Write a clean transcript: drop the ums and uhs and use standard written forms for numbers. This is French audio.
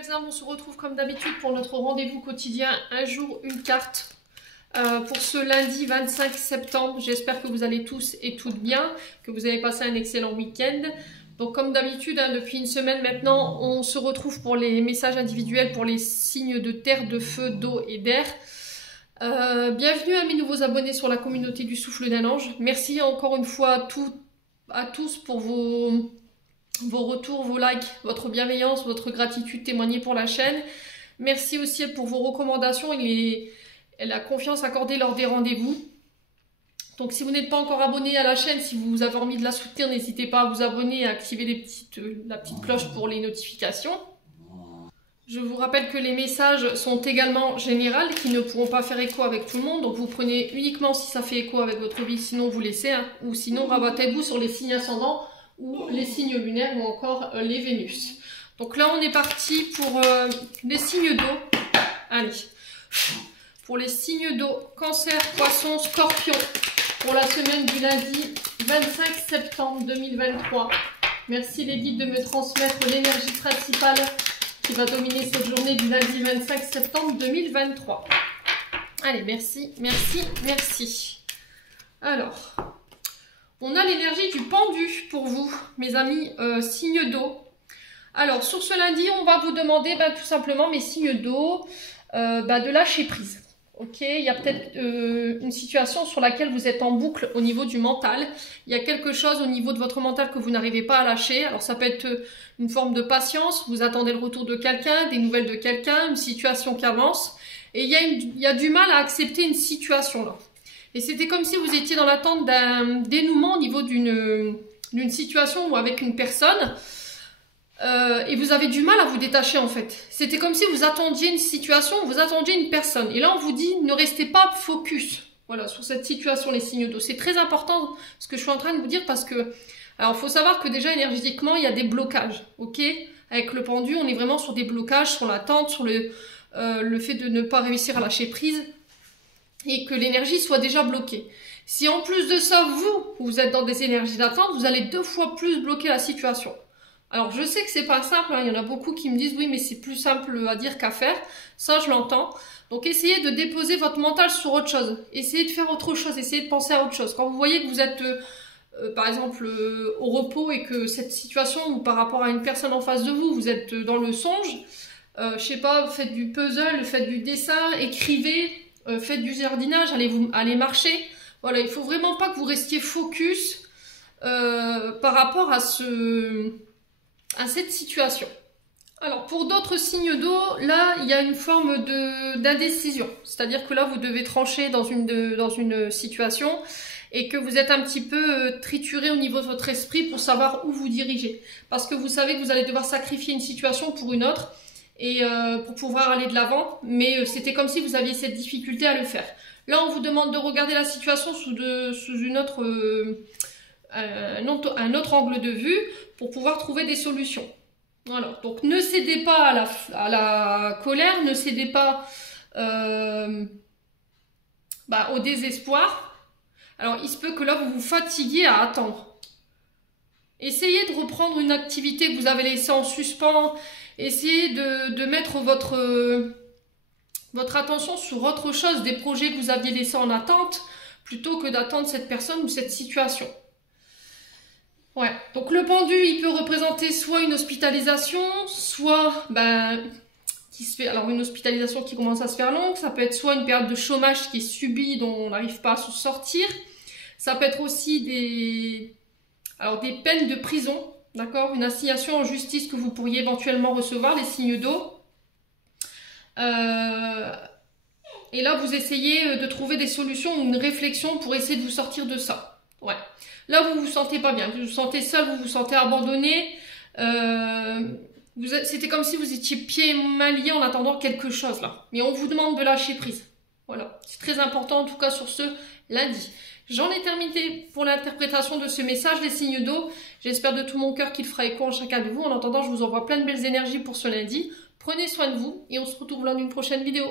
belles âmes, on se retrouve comme d'habitude pour notre rendez-vous quotidien, un jour, une carte. Pour ce lundi 25 septembre, j'espère que vous allez tous et toutes bien, que vous avez passé un excellent week-end. Donc comme d'habitude, depuis une semaine maintenant, on se retrouve pour les messages individuels pour les signes de terre, de feu, d'eau et d'air. Bienvenue à mes nouveaux abonnés sur la communauté du souffle d'un ange. Merci encore une fois à tous pour vos retours, vos likes, votre bienveillance, votre gratitude témoignée pour la chaîne. Merci aussi pour vos recommandations et la confiance accordée lors des rendez-vous. Donc si vous n'êtes pas encore abonné à la chaîne, si vous avez envie de la soutenir, n'hésitez pas à vous abonner et à activer la petite cloche pour les notifications. Je vous rappelle que les messages sont également généraux, qui ne pourront pas faire écho avec tout le monde. Donc vous prenez uniquement si ça fait écho avec votre vie, sinon vous laissez. Ou sinon rabattez-vous sur les signes ascendants ou les signes lunaires ou encore les Vénus. Donc là on est parti pour les signes d'eau. Allez, pour les signes d'eau, Cancer, Poisson, Scorpion, pour la semaine du lundi 25 septembre 2023. Merci les guides de me transmettre l'énergie principale qui va dominer cette journée du lundi 25 septembre 2023. Allez, merci, merci, merci. Alors, on a l'énergie du pendu pour vous, mes amis, signes d'eau. Alors, sur ce lundi, on va vous demander tout simplement, mes signes d'eau, de lâcher prise. Ok, il y a peut-être une situation sur laquelle vous êtes en boucle au niveau du mental. Il y a quelque chose au niveau de votre mental que vous n'arrivez pas à lâcher. Alors ça peut être une forme de patience, vous attendez le retour de quelqu'un, des nouvelles de quelqu'un, une situation qui avance. Et il y a du mal à accepter une situation là. Et c'était comme si vous étiez dans l'attente d'un dénouement au niveau d'une situation ou avec une personne. Et vous avez du mal à vous détacher en fait. C'était comme si vous attendiez une situation, vous attendiez une personne. Et là on vous dit ne restez pas focus, voilà, sur cette situation, les signes d'eau. C'est très important ce que je suis en train de vous dire parce que, alors il faut savoir que déjà énergétiquement il y a des blocages, ok. Avec le pendu on est vraiment sur des blocages, sur l'attente, sur le fait de ne pas réussir à lâcher prise et que l'énergie soit déjà bloquée. Si en plus de ça vous êtes dans des énergies d'attente, vous allez 2 fois plus bloquer la situation. Alors je sais que c'est pas simple, il y en a beaucoup qui me disent oui mais c'est plus simple à dire qu'à faire, ça je l'entends. Donc essayez de déposer votre mental sur autre chose, essayez de faire autre chose, essayez de penser à autre chose. Quand vous voyez que vous êtes par exemple au repos et que cette situation ou par rapport à une personne en face de vous, vous êtes dans le songe, je sais pas, faites du puzzle, faites du dessin, écrivez, faites du jardinage, allez marcher. Voilà, il faut vraiment pas que vous restiez focus par rapport à cette situation. Alors pour d'autres signes d'eau, là il y a une forme d'indécision, c'est-à-dire que là vous devez trancher dans une situation et que vous êtes un petit peu trituré au niveau de votre esprit pour savoir où vous diriger, parce que vous savez que vous allez devoir sacrifier une situation pour une autre et pour pouvoir aller de l'avant, mais c'était comme si vous aviez cette difficulté à le faire. Là on vous demande de regarder la situation sous un autre angle de vue pour pouvoir trouver des solutions. Voilà, donc ne cédez pas à la colère, ne cédez pas au désespoir. Alors il se peut que là vous vous fatiguiez à attendre. Essayez de reprendre une activité que vous avez laissée en suspens, essayez de mettre votre attention sur autre chose, des projets que vous aviez laissés en attente, plutôt que d'attendre cette personne ou cette situation. Ouais, donc le pendu, il peut représenter soit une hospitalisation, soit une hospitalisation qui commence à se faire longue, ça peut être soit une période de chômage qui est subie, dont on n'arrive pas à se sortir, ça peut être aussi des peines de prison, d'accord, une assignation en justice que vous pourriez éventuellement recevoir, les signes d'eau. Et là, vous essayez de trouver des solutions ou une réflexion pour essayer de vous sortir de ça. Ouais. Là, vous vous sentez pas bien, vous vous sentez seul, vous vous sentez abandonné. C'était comme si vous étiez pieds et mains liés en attendant quelque chose là. Mais on vous demande de lâcher prise. Voilà, c'est très important en tout cas sur ce lundi. J'en ai terminé pour l'interprétation de ce message des signes d'eau. J'espère de tout mon cœur qu'il fera écho en chacun de vous. En attendant, je vous envoie plein de belles énergies pour ce lundi. Prenez soin de vous et on se retrouve lors d'une prochaine vidéo.